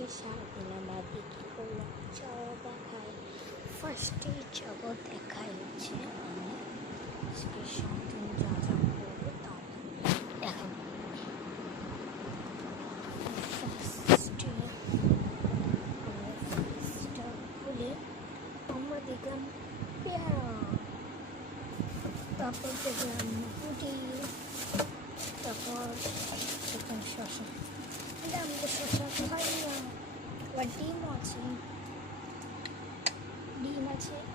আজকে সারাদিন আমরা কি করলাম চলো দেখাই। ফার্স্টেই যাবো দেখাই হচ্ছে আমি আজকে সারাদিন যা যা করবো তা দেখাবো। ফার্স্টে খুলে আমরা দেখলাম পেয়ারা, তারপর দেখলাম পুটি, তারপর দেখলাম শশা। আমি তো শশা খাই না। আবার ডিম আছে,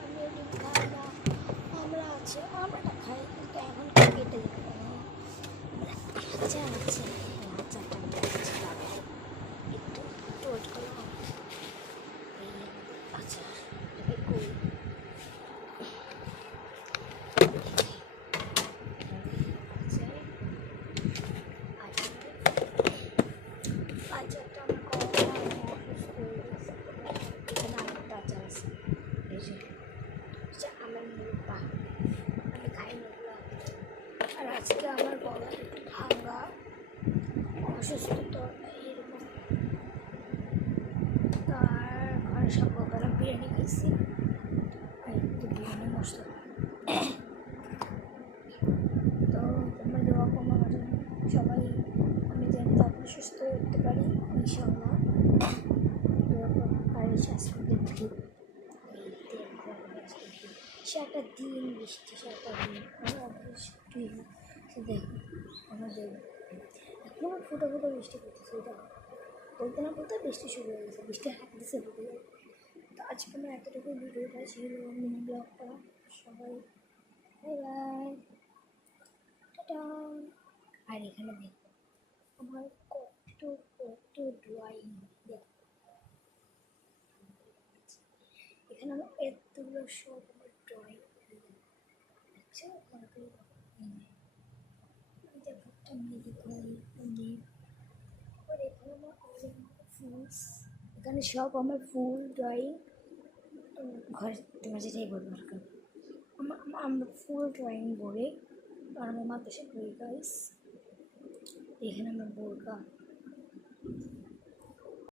আমিও ডিম খাই না। আমরা আছে, আমরাটা খাই, কিন্তু এখন কেটে দেবো। আচার আছে, আচারটা একটু টোট করলাম। এই আচার করি আচারটা আমার এখানে আরেকটা আচার আছে, এই যে আমার মুখটা আমি খাই না। আর আজকে আমার গলা একটু ভাঙা, অসুস্থ তো এরকম। তার ঘরে সকালবেলা বিরিয়ানি খাইছি, আর একটু বিরিয়ানি মশলা। তো তোমরা দোয়া করো আমার জন্য, সবাই আমি যেন তারপরে সুস্থ হয়ে উঠতে পারি ইনশাআল্লাহ। আর স্বাস্থ্যদের ভিড় সারাটা দিন বৃষ্টি, সারাটা দিন আমরা বৃষ্টি দেখো আমাদের এখনও ফুটো ফুটো বৃষ্টি করতেছে। এটা বলতে না বলতে বৃষ্টি শুরু হয়ে গেছে, বৃষ্টি হাঁটতেছে বলতে যায়। তো আজকে আমার এতটুকু ভিডিওটা ছিল, মিনি ব্লগটা। সবাই বাই বাই, টাটা। আর এখানে দেখো আমার কত কত ড্রয়িং, দেখো এখানে আমার এতগুলো সব আমার ড্রয়িং দেখছো। এখানে সব আমার ফুল ড্রয়িং। ঘরে তোমার যেটাই বলবো আমরা ফুল ড্রয়িং করে আর আমার মাদ্রাসা করি গাইস। এখানে আমার বোরকা